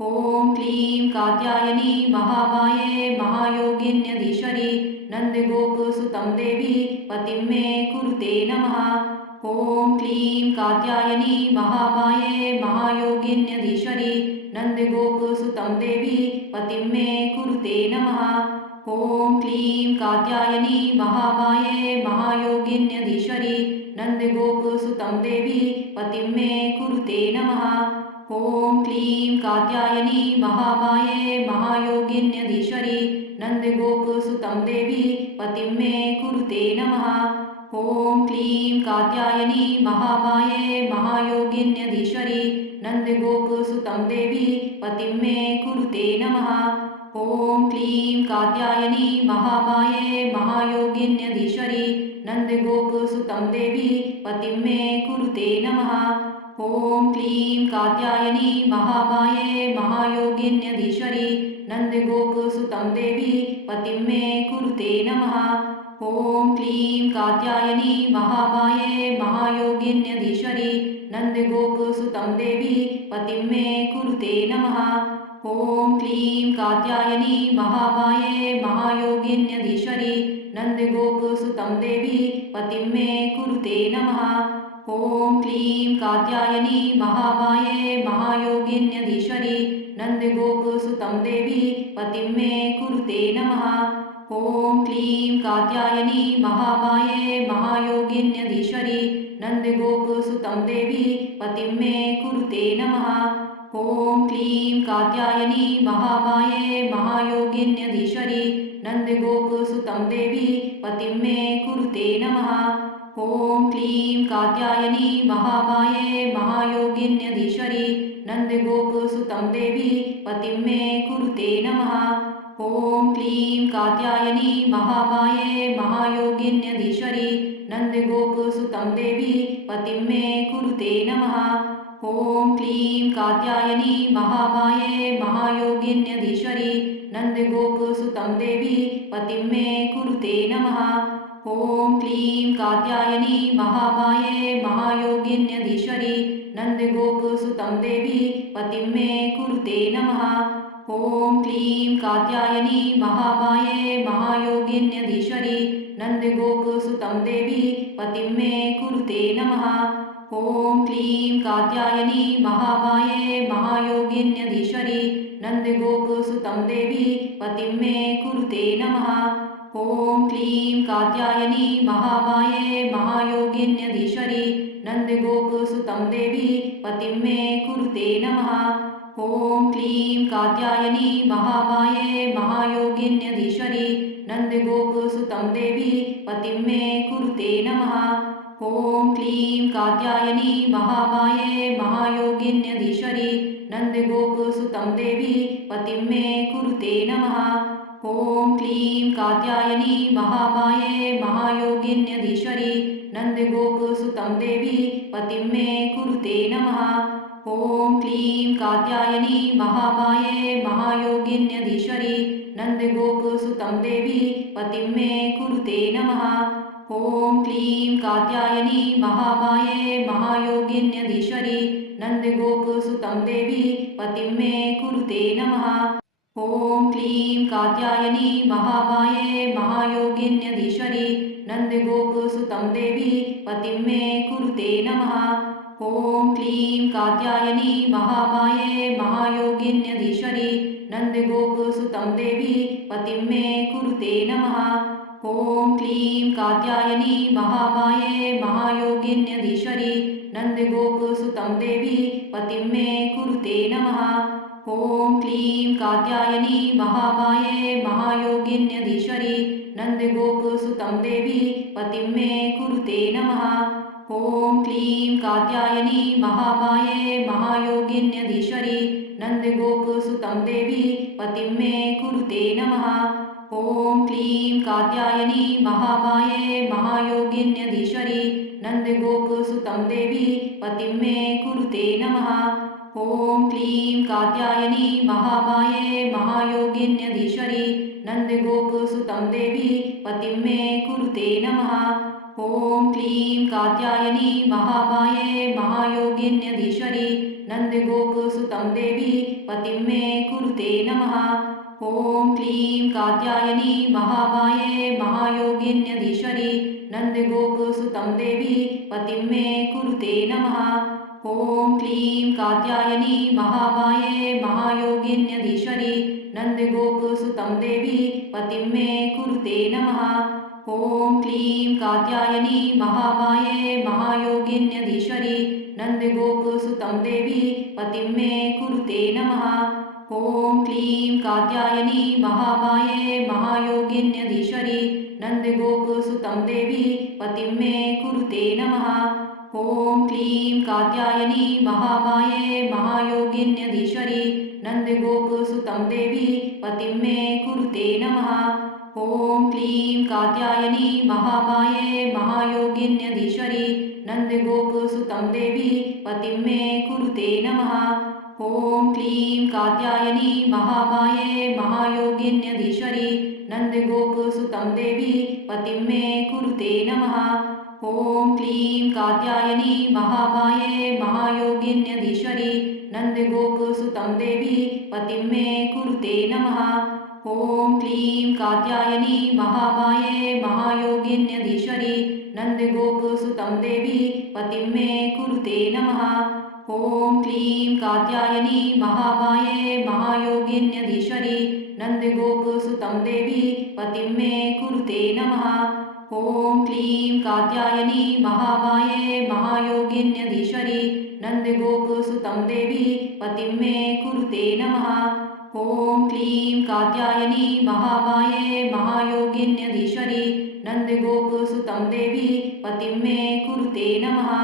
ॐ क्लीं कात्यायनी महामाये महायोगिन्यधीश्वरी नन्दगोपसुतं देवी पतिं मे कुरुते नमः। ॐ क्लीं कात्यायनी महामाये महायोगिन्यधीश्वरी नन्दगोपसुतं देवी पतिं मे कुरुते नमः। ॐ क्लीं कात्यायनी महामाये महायोगिन्यधीश्वरी नन्दगोपसुतं देवी पतिं मे कुरुते नमः। ॐ क्लीं कात्यायनी महामाये महायोगिन्यधीश्वरी नन्दगोपसुतं देवी पतिं मे कुरुते नमः। ॐ क्लीं कात्यायनी महामाये महायोगिन्यधीश्वरी नन्दगोपसुतं देवी पतिं मे कुरुते नमः। ॐ क्लीं कात्यायनी महामाये महायोगिन्यधीश्वरी नन्दगोपसुतं देवी पतिं मे कुरुते नमः। ॐ क्लीं कात्यायनी महामाये महायोगिन्यधीश्वरी नन्दगोपसुतं देवी पतिं मे कुरुते नमः। ॐ क्लीं कात्यायनी महामाये महायोगिन्यधीश्वरी नन्दगोपसुतं देवी पतिं मे कुरुते नमः। ॐ क्लीं कात्यायनी महामाये महायोगिन्यधीश्वरी नन्दगोपसुतं देवी पतिं मे कुरुते नमः। ॐ क्लीं कात्यायनी महामाये महायोगिन्यधीश्वरी नन्दगोपसुतं देवी पतिं मे कुरुते नमः। ॐ क्लीं कात्यायनी महामाये महायोगिन्यधीश्वरी नन्दगोपसुतं देवी पतिं मे कुरुते नमः। ॐ क्लीं कात्यायनी महामाये महायोगिन्यधीश्वरी नन्दगोपसुतं देवी पतिं मे कुरुते नमः। ॐ क्लीं कात्यायनी महामाये महायोगिन्यधीश्वरी नन्दगोपसुतं देवी पतिं मे कुरुते नमः। ॐ क्लीं कात्यायनी महामाये महायोगिन्यधीश्वरी नन्दगोपसुतं देवी पतिं मे कुरुते नमः। ॐ क्लीं कात्यायनी महामाये महायोगिन्यधीश्वरी नन्दगोपसुतं देवी पतिं मे कुरुते नमः। ॐ क्लीं कात्यायनी महामाये महायोगिन्यधीश्वरी नन्दगोपसुतं देवी पतिं मे कुरुते नमः। ॐ क्लीं कात्यायनी महामाये महायोगिन्यधीश्वरी नन्दगोपसुतं देवी पतिं मे कुरुते नमः। ॐ क्लीं कात्यायनी महामाये महायोगिन्यधीश्वरी नन्दगोपसुतं देवी पतिं मे कुरुते नमः। ॐ क्लीं कात्यायनी महामाये महायोगिन्यधीश्वरी नन्दगोपसुतं देवी पतिं मे कुरुते नमः। ॐ क्लीं कात्यायनी महामाये महायोगिन्यधीश्वरी नन्दगोपसुतं देवी पतिं मे कुरुते नमः। ॐ क्लीं कात्यायनी महामाये महायोगिन्यधीश्वरी नन्दगोपसुतं देवी पतिं मे कुरुते नमः। ॐ क्लीं कात्यायनी महामाये महायोगिन्यधीश्वरी नन्दगोपसुतं देवी पतिं मे कुरुते नमः। ॐ क्लीं कात्यायनी महामाये महायोगिन्यधीश्वरी नन्दगोपसुतं देवी पतिं मे कुरुते नमः। ॐ क्लीं कात्यायनी महामाये महायोगिन्यधीश्वरी नन्दगोपसुतं देवी पतिं मे कुरुते नमः। ॐ क्लीं कात्यायनी महामाये महायोगिन्यधीश्वरी नन्दगोपसुतं देवी पतिं मे कुरुते नमः। ॐ क्लीं कात्यायनी महामाये महायोगिन्यधीश्वरी नन्दगोपसुतं देवी पतिं मे कुरुते नमः। ॐ क्लीं कात्यायनी महामाये महायोगिन्यधीश्वरी नन्दगोपसुतं देवी पतिं मे कुरुते नमः। ॐ क्लीं कात्यायनी महामाये महायोगिन्यधीश्वरी नन्दगोपसुतं देवी पतिं मे कुरुते नमः। ॐ क्लीं कात्यायनी महामाये महायोगिन्यधीश्वरी नन्दगोपसुतं देवी पतिं मे कुरुते नमः। ॐ क्लीं कात्यायनी महामाये महायोगिन्यधीश्वरी नन्दगोपसुतं देवी पतिं मे कुरुते नमः। ॐ क्लीं कात्यायनी महामाये महायोगिन्यधीश्वरी नन्दगोपसुतं देवी पतिं मे कुरुते नमः। ॐ क्लीं कात्यायनी महामाये महायोगिन्यधीश्वरि नन्दगोपसुतं देवी पतिं मे कुरुते नमः। ॐ क्लीं कात्यायनी महामाये महायोगिन्यधीश्वरि नन्दगोपसुतं देवी पतिं मे कुरुते नमः। ॐ क्लीं कात्यायनी महामाये महायोगिन्यधीश्वरि नन्दगोपसुतं देवी पतिं मे कुरुते नमः। ॐ क्लीं कात्यायनी महामाये महायोगिन्यधीश्वरि नन्दगोपसुतं देवी पतिं मे कुरुते नमः। ॐ क्लीं कात्यायनी महामाये महायोगिन्यधीश्वरि नन्दगोपसुतं देवी पतिं मे कुरुते नमः। ॐ क्लीं कात्यायनी महामाये महायोगिन्यधीश्वरि नन्दगोपसुतं देवी पतिं मे कुरुते नमः। ॐ क्लीं कात्यायनी महामाये महायोगिन्यधीश्वरि नन्दगोपसुतं देवी पतिं मे कुरुते नमः। ॐ क्लीं कात्यायनी महामाये महायोगिन्यधीश्वरि नन्दगोपसुतं देवी पतिं मे कुरुते नमः। ॐ क्लीं कात्यायनी महामाये महायोगिन्यधीश्वरि नन्दगोपसुतं देवी पतिं मे कुरुते नमः। ॐ क्लीं कात्यायनी महामाये महायोगिन्यधीश्वरि नन्दगोपसुतं देवी पतिं मे कुरुते नमः। ॐ क्लीं कात्यायनी महामाये महायोगिन्यधीश्वरि नन्दगोपसुतं देवी पतिं मे कुरुते नमः। ॐ क्लीं कात्यायनी महामाये महायोगिन्यधीश्वरि नन्दगोपसुतं देवी पतिं मे कुरुते नमः। ॐ क्लीं कात्यायनी महामाये महायोगिन्यधीश्वरि नन्दगोपसुतं देवी पतिं मे कुरुते नमः।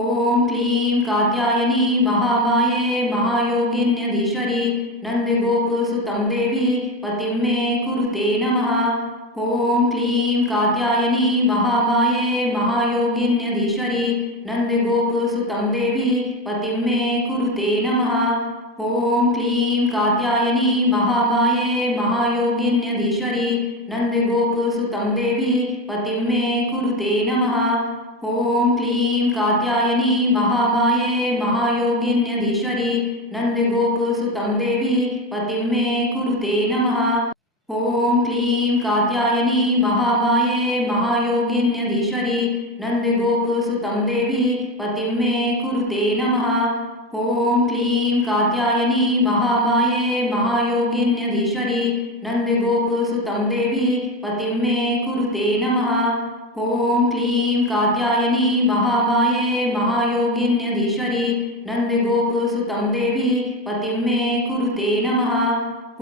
ॐ क्लीं कात्यायनी महामाये महायोगिन्यधीश्वरि नन्दगोपसुतं देवी पतिं मे कुरुते नमः। ॐ क्लीं कात्यायनी महामाये महायोगिन्यधीश्वरि नन्दगोपसुतं देवी पतिं मे कुरुते नमः। ॐ क्लीं कात्यायनी महामाये महायोगिन्यधीश्वरि नन्दगोपसुतं देवी पतिं मे कुरुते नमः। ॐ क्लीं कात्यायनी महामाये महायोगिन्यधीश्वरि नन्दगोपसुतं देवी पतिं मे कुरुते नमः। ॐ क्लीं कात्यायनी महामाये महायोगिन्यधीश्वरि नन्दगोपसुतं देवी पतिं मे कुरुते नमः। ॐ क्लीं कात्यायनी महामाये महायोगिन्यधीश्वरि नन्दगोपसुतं देवी पतिं मे कुरुते नमः। ॐ क्लीं कात्यायनी महामाये महायोगिन्यधीश्वरि नन्दगोपसुतं देवी पतिं मे कुरुते नमः।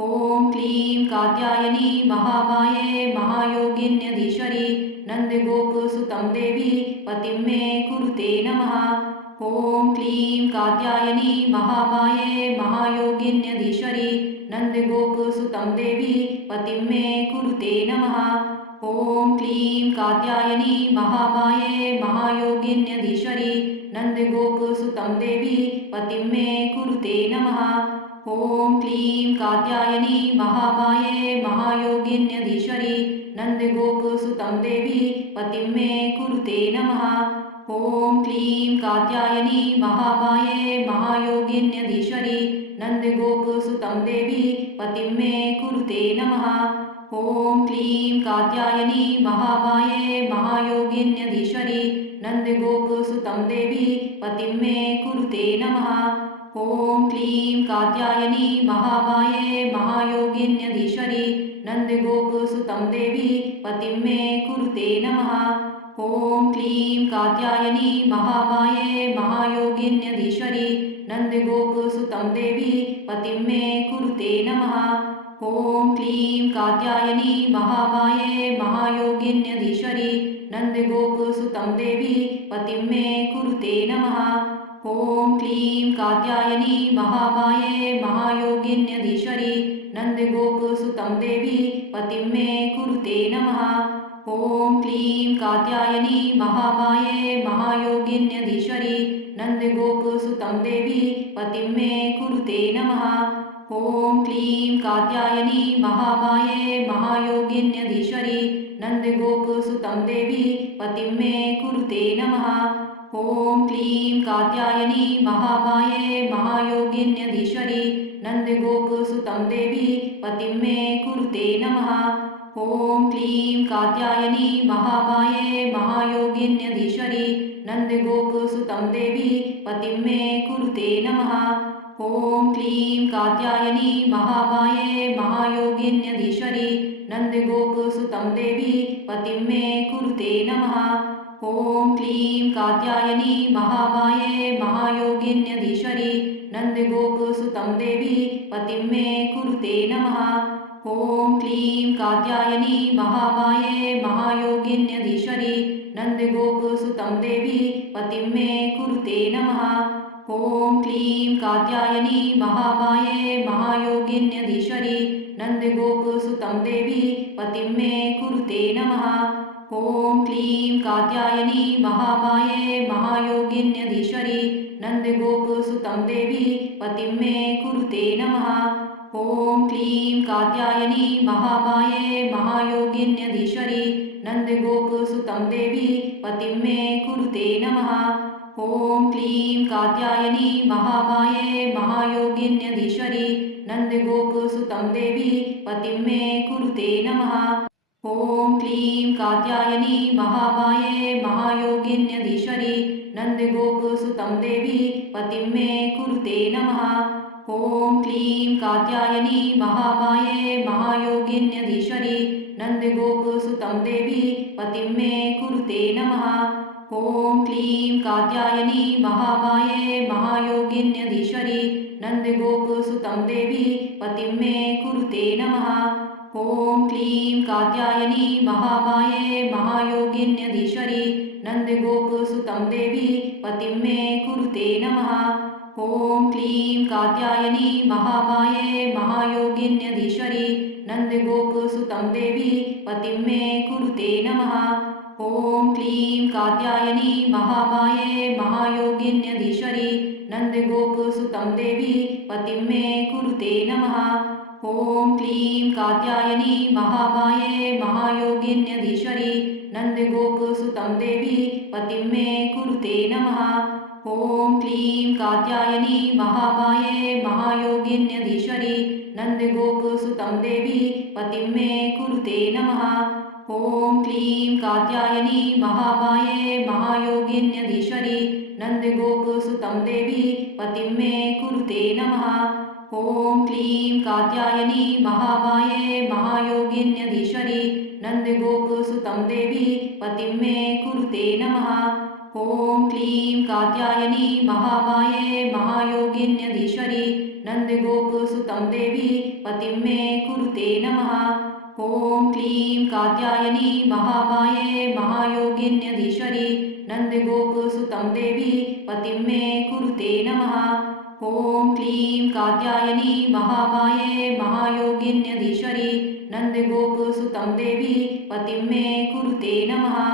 ॐ क्लीं कात्यायनी महामाये महायोगिन्यधीश्वरि नन्दगोपसुतं देवी पतिं मे कुरुते नमः। ॐ क्लीं कात्यायनी महामाये महायोगिन्यधीश्वरि नन्दगोपसुतं देवी पतिं मे कुरुते नमः। ॐ क्लीं कात्यायनी महामाये महायोगिन्यधीश्वरि नन्दगोपसुतं देवी पतिं मे कुरुते नमः। ॐ क्लीं कात्यायनी महामाये महायोगिन्यधीश्वरि नन्दगोपसुतं देवी पतिं मे कुरुते नमः। ॐ क्लीं कात्यायनी महामाये महायोगिन्यधीश्वरि नन्दगोपसुतं देवी पतिं मे कुरुते नमः। ॐ क्लीं कात्यायनी महामाये महायोगिन्यधीश्वरि नन्दगोपसुतं देवी पतिं मे कुरुते नमः। ॐ क्लीं कात्यायनी महामाये महायोगिन्यधीश्वरि नन्दगोपसुतं देवी पतिं मे कुरुते नमः। ॐ क्लीं कात्यायनी महामाये महायोगिन्यधीश्वरि नन्दगोपसुतं देवी पतिं मे कुरुते नमः। ॐ क्लीं कात्यायनी महामाये महायोगिन्यधीश्वरि नन्दगोपसुतं देवी पतिं मे कुरुते नमः। ॐ क्लीं कात्यायनी महामाये महायोगिन्यधीश्वरि नन्दगोपसुतं देवी पतिं मे कुरुते नमः। ॐ क्लीं कात्यायनी महामाये महायोगिन्यधीश्वरी नन्दगोपसुतं देवी पतिं मे कुरुते नमः। ॐ क्लीं कात्यायनी महामाये महायोगिन्यधीश्वरी नन्दगोपसुतं देवी पतिं मे कुरुते नमः। ॐ क्लीं कात्यायनी महामाये महायोगिन्यधीश्वरी नन्दगोपसुतं देवी पतिं मे कुरुते नमः। ॐ क्लीं कात्यायनी महामाये महायोगिन्यधीश्वरी नन्दगोपसुतं देवी पतिं मे कुरुते नमः। ॐ क्लीं कात्यायनी महामाये महायोगिन्यधीश्वरी नन्दगोपसुतं देवी पतिं मे कुरुते नमः। ॐ क्लीं कात्यायनी महामाये महायोगिन्यधीश्वरी नन्दगोपसुतं देवी पतिं मे कुरुते नमः। ॐ क्लीं कात्यायनी महामाये महायोगिन्यधीश्वरी नन्दगोपसुतं देवी पतिं मे कुरुते नमः। ॐ क्लीं कात्यायनी महामाये महायोगिन्यधीश्वरी नन्दगोपसुतं देवी पतिं मे कुरुते नमः। ॐ क्लीं कात्यायनी महामाये महायोगिन्यधीश्वरी नन्दगोपसुतं देवी पतिं मे कुरुते नमः। ॐ क्लीं कात्यायनी महामाये महायोगिन्यधीश्वरी नन्दगोपसुतं देवी पतिं मे कुरुते नमः। ॐ क्लीं कात्यायनी महामाये महायोगिन्यधीश्वरी नन्दगोपसुतं देवी पतिं मे कुरुते नमः। ॐ क्लीं कात्यायनी महामाये महायोगिन्यधीश्वरी नन्दगोपसुतं देवी पतिं मे कुरुते नमः। ॐ क्लीं कात्यायनी महामाये महायोगिन्यधीश्वरी नन्दगोपसुतं देवी पतिं मे कुरुते नमः। ॐ क्लीं कात्यायनी महामाये महायोगिन्यधीश्वरी नन्दगोपसुतं देवी पतिं मे कुरुते नमः। ॐ क्लीं कात्यायनी महामाये महायोगिन्यधीश्वरी नन्दगोपसुतं देवी पतिं मे कुरुते नमः। ॐ क्लीं कात्यायनी महामाये महायोगिन्यधीश्वरी नन्दगोपसुतं देवी पतिं मे कुरुते नमः। ॐ क्लीं कात्यायनी महामाये महायोगिन्यधीश्वरी नन्दगोपसुतं देवी पतिं मे कुरुते नमः। ॐ क्लीं कात्यायनी महामाये महायोगिन्यधीश्वरी नन्दगोपसुतं देवी पतिं मे कुरुते नमः। ॐ क्लीं कात्यायनी महामाये महायोगिन्यधीश्वरी नन्दगोपसुतं देवी पतिं मे कुरुते नमः। ॐ क्लीं कात्यायनी महामाये महायोगिन्यधीश्वरी नन्दगोपसुतं देवी पतिं मे कुरुते नमः। ॐ क्लीं कात्यायनी महामाये महायोगिन्यधीश्वरी नन्दगोपसुतं देवी पतिं मे कुरुते नमः। ॐ क्लीं कात्यायनी महामाये महायोगिन्यधीश्वरी नन्दगोपसुतं देवी पतिं मे कुरुते नमः। ॐ क्लीं कात्यायनी महामाये महायोगिन्यधीश्वरी नन्दगोपसुतं देवी पतिं मे कुरुते नमः। ॐ क्लीं कात्यायनी महामाये महायोगिन्यधीश्वरी नन्दगोपसुतं देवी पतिं मे कुरुते नमः।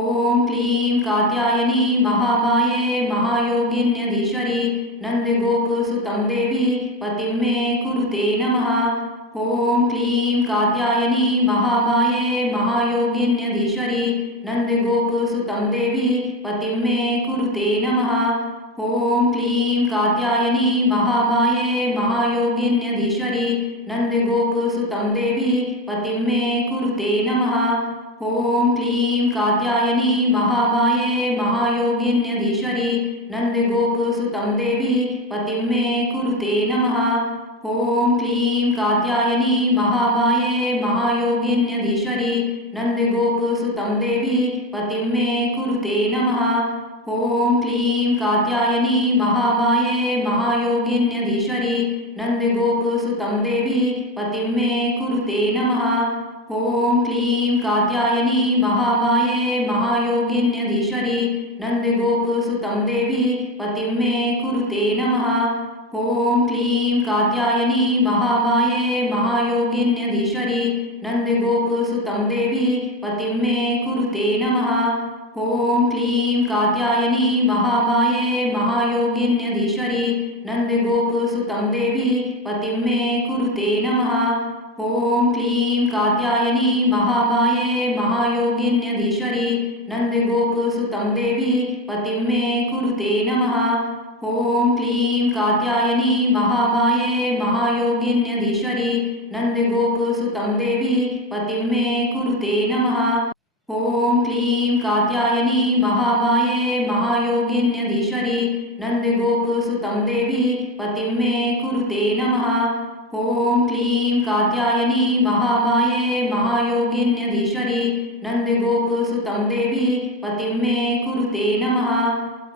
ॐ क्लीं कात्यायनी महामाये महायोगिन्यधीश्वरी नन्दगोपसुतं देवी पतिं मे कुरुते नमः। ॐ क्लीं कात्यायनी महामाये महायोगिन्यधीश्वरी नन्दगोपसुतं देवी पतिं मे कुरुते नमः। ॐ क्लीं कात्यायनी महामाये महायोगिन्यधीश्वरी नन्दगोपसुतं देवी पतिं मे कुरुते नमः। ॐ क्लीं कात्यायनी महामाये महायोगिन्यधीश्वरी नन्दगोपसुतं देवी पतिं मे कुरुते नमः। ॐ क्लीं कात्यायनी महामाये महायोगिन्यधीश्वरी नन्दगोपसुतं देवी पतिं मे कुरुते नमः। ॐ क्लीं कात्यायनी महामाये महायोगिन्यधीश्वरी नन्दगोपसुतं देवी पतिं मे कुरुते नमः। ॐ क्लीं कात्यायनी महामाये महायोगिन्यधीश्वरी नन्दगोपसुतं देवी पतिं मे कुरुते नमः। ॐ क्लीं कात्यायनी महामाये महायोगिन्यधीश्वरी नन्दगोपसुतं देवी पतिं मे कुरुते नमः। ॐ क्लीं कात्यायनी महामाये महायोगिन्यधीश्वरी नन्दगोपसुतं देवी पतिं मे कुरुते नमः। ॐ क्लीं कात्यायनी महामाये महायोगिन्यधीश्वरी नन्दगोपसुतं देवी पतिं मे कुरुते नमः। ॐ क्लीं कात्यायनी महामाये महायोगिन्यधीश्वरी नन्दगोपसुतं देवी पतिं मे कुरुते नमः। ॐ क्लीं कात्यायनी महामाये महायोगिन्यधीश्वरी नन्दगोपसुतं देवी पतिं मे कुरुते नमः। ॐ क्लीं कात्यायनी महामाये महायोगिन्यधीश्वरी नन्दगोपसुतं देवी पतिं मे कुरुते नमः।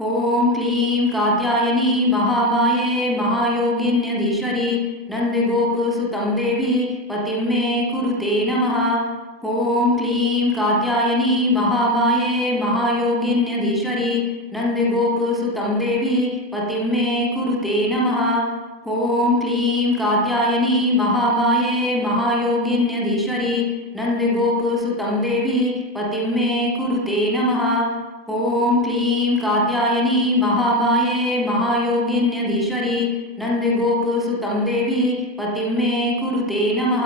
ॐ क्लीं कात्यायनी महामाये महायोगिन्यधीश्वरी नन्दगोपसुतं देवी पतिं मे कुरुते नमः। ॐ क्लीं कात्यायनी महामाये महायोगिन्यधीश्वरी नन्दगोपसुतं देवी पतिं मे कुरुते नमः। ॐ क्लीं कात्यायनी महामाये महायोगिन्यधीश्वरी नन्दगोपसुतं देवी पतिं मे कुरुते नमः। ॐ क्लीं कात्यायनी महामाये महायोगिन्यधीश्वरी नन्दगोपसुतं देवी पतिं मे कुरुते नमः।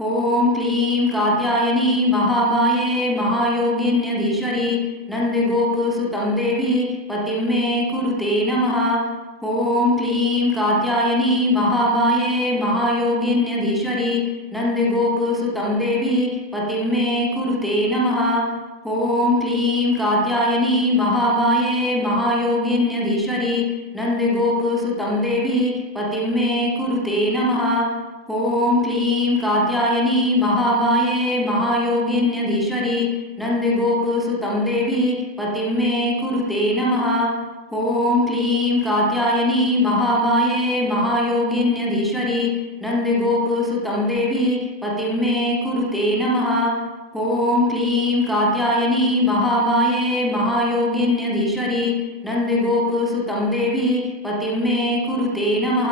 ॐ क्लीं कात्यायनी महामाये महायोगिन्यधीश्वरी नन्दगोपसुतं देवी पतिं मे कुरुते नमः। ॐ क्लीं कात्यायनी महामाये महायोगिन्यधीश्वरी नन्दगोपसुतं देवी पतिं मे कुरुते नमः। ॐ क्लीं कात्यायनी महामाये महायोगिन्यधीश्वरी नन्दगोपसुतं देवी पतिं मे कुरुते नमः। ॐ क्लीं कात्यायनी महामाये महायोगिन्यधीश्वरी नन्दगोपसुतं देवी पतिं मे कुरुते नमः। ॐ क्लीं कात्यायनी महामाये महायोगिन्यधीश्वरी नन्दगोपसुतं देवी पतिं मे कुरुते नमः। ॐ क्लीं कात्यायनी महामाये महायोगिन्यधीश्वरी नन्दगोपसुतं देवी पतिं मे कुरुते नमः।